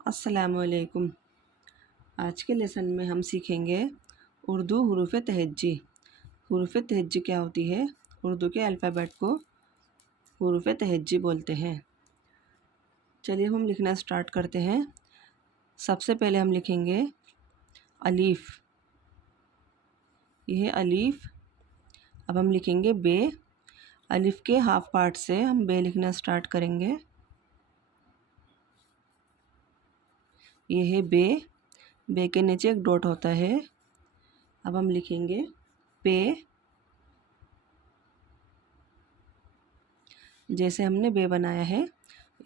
अस्सलामुअलैकुम। आज के लेसन में हम सीखेंगे उर्दू हुरूफ़ तहज्जी। हुरूफ़ तहज्जी क्या होती है? उर्दू के अल्फ़ाबेट को हुरूफ़ तहज्जी बोलते हैं। चलिए हम लिखना स्टार्ट करते हैं। सबसे पहले हम लिखेंगे अलीफ़। यह है अलीफ़। अब हम लिखेंगे बे। अलीफ़ के हाफ पार्ट से हम बे लिखना स्टार्ट करेंगे। यह है बे। बे के नीचे एक डॉट होता है। अब हम लिखेंगे पे। जैसे हमने बे बनाया है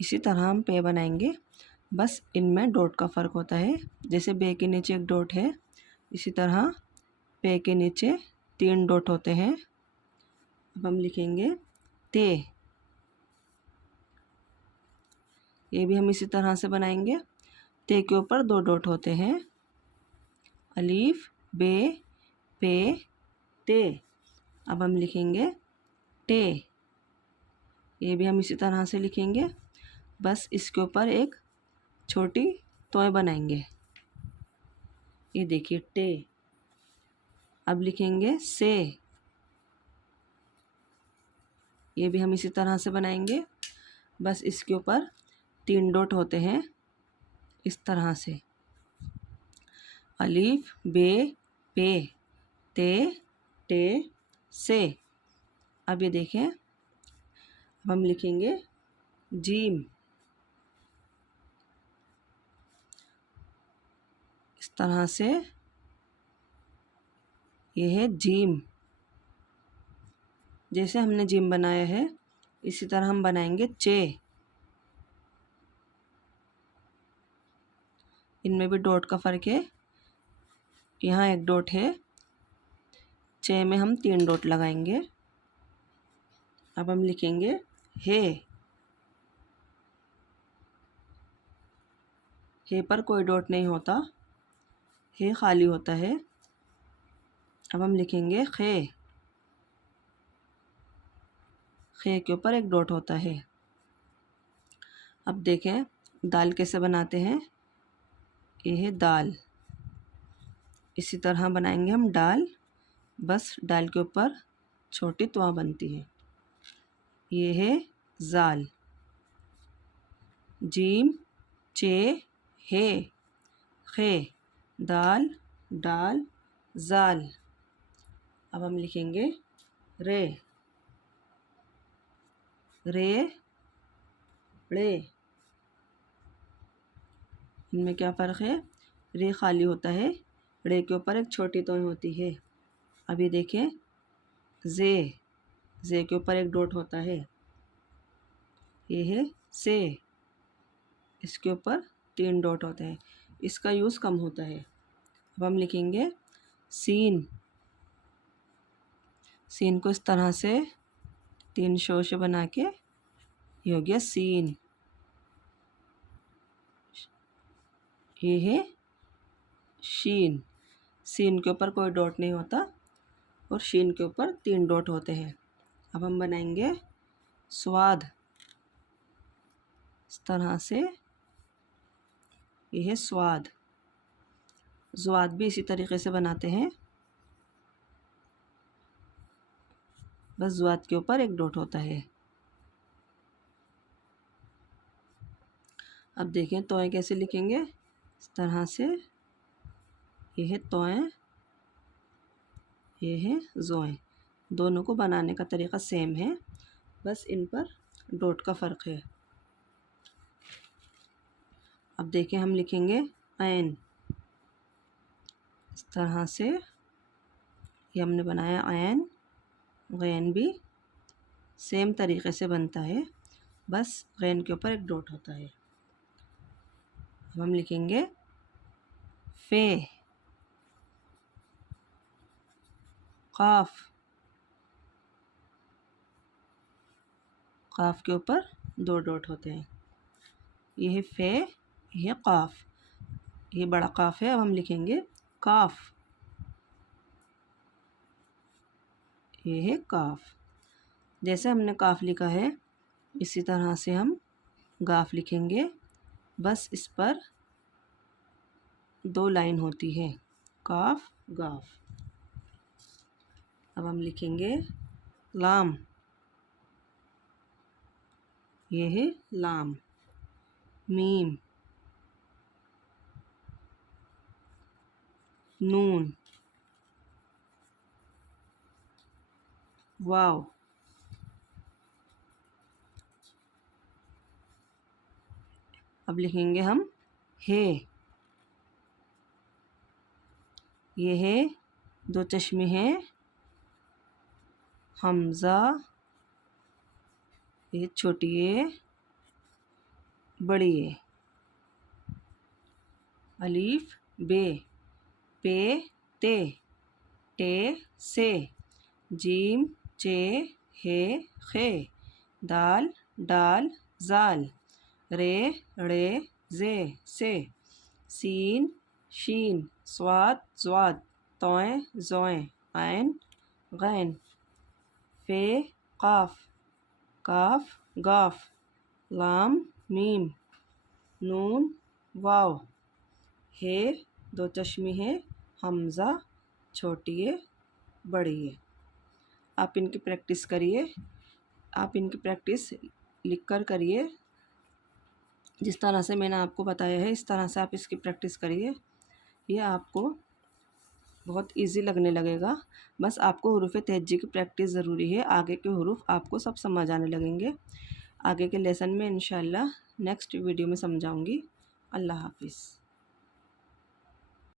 इसी तरह हम पे बनाएंगे, बस इनमें डॉट का फ़र्क होता है। जैसे बे के नीचे एक डॉट है, इसी तरह पे के नीचे 3 डॉट होते हैं। अब हम लिखेंगे ते। ये भी हम इसी तरह से बनाएंगे। ते के ऊपर 2 डॉट होते हैं। अलीफ बे पे ते। अब हम लिखेंगे टे। ये भी हम इसी तरह से लिखेंगे, बस इसके ऊपर एक छोटी तोय बनाएंगे। ये देखिए टे। अब लिखेंगे से। ये भी हम इसी तरह से बनाएंगे, बस इसके ऊपर 3 डॉट होते हैं इस तरह से। अलीफ बे पे ते टे से। अब ये देखें, अब हम लिखेंगे जीम। इस तरह से ये है जीम। जैसे हमने जीम बनाया है इसी तरह हम बनाएंगे चे। इनमें भी डॉट का फ़र्क है। यहाँ एक डॉट है, चे में हम 3 डॉट लगाएंगे। अब हम लिखेंगे हे। हे पर कोई डॉट नहीं होता, हे खाली होता है। अब हम लिखेंगे खे। खे के ऊपर एक डॉट होता है। अब देखें दाल कैसे बनाते हैं। ये है दाल। इसी तरह बनाएंगे हम दाल, बस दाल के ऊपर छोटी तुआ बनती है। ये है जाल। जीम चे हे खे दाल डाल जाल। अब हम लिखेंगे रे। रे रे। इनमें क्या फ़र्क है? रे खाली होता है, रे के ऊपर एक छोटी तोय होती है। अब ये देखें जे। जे के ऊपर एक डॉट होता है। ये है से। इसके ऊपर 3 डॉट होते हैं। इसका यूज़ कम होता है। अब हम लिखेंगे सीन। सीन को इस तरह से 3 शोशे बना के ये हो गया सीन। ये है शीन। सीन के ऊपर कोई डॉट नहीं होता और शीन के ऊपर 3 डॉट होते हैं। अब हम बनाएंगे स्वाद। इस तरह से ये है स्वाद। स्वाद भी इसी तरीके से बनाते हैं, बस स्वाद के ऊपर एक डॉट होता है। अब देखें तोय कैसे लिखेंगे। इस तरह से ये है तोय, ये है जोय। दोनों को बनाने का तरीका सेम है, बस इन पर डॉट का फ़र्क है। अब देखें हम लिखेंगे ऐन। इस तरह से ये हमने बनाया ऐन। गैन भी सेम तरीके से बनता है, बस गैन के ऊपर एक डॉट होता है। अब हम लिखेंगे फे। काफ। काफ के ऊपर 2 डॉट होते हैं। ये है फे, ये है काफ। ये बड़ा काफ है। अब हम लिखेंगे काफ। ये है काफ। जैसे हमने काफ लिखा है इसी तरह से हम गाफ लिखेंगे, बस इस पर दो लाइन होती है, काफ गाफ। अब हम लिखेंगे लाम, ये है लाम। मीम, नून, वाव। अब लिखेंगे हम हे, ये है दो चश्मे हैं, हमज़ा, ये छोटी ए बड़ी ए। अलीफ बे, पे ते, टे से। जीम चे हे खे। दाल डाल जाल। रे रे जे से। सीन शीन स्वाद ज्वाद। तोय जोय ऐन गैन। फे काफ, काफ गाफ। लाम मीम, नून वाव। हे दो चश्मे हैं, हमज़ा छोटी है बड़ी है। आप इनकी प्रैक्टिस करिए, आप इनकी प्रैक्टिस लिख कर करिए। जिस तरह से मैंने आपको बताया है इस तरह से आप इसकी प्रैक्टिस करिए, ये आपको बहुत इजी लगने लगेगा। बस आपको हुरूफ तहज्जी की प्रैक्टिस ज़रूरी है, आगे के हुरूफ आपको सब समझ आने लगेंगे। आगे के लेसन में इंशाल्लाह नेक्स्ट वीडियो में समझाऊंगी। अल्लाह हाफिज़।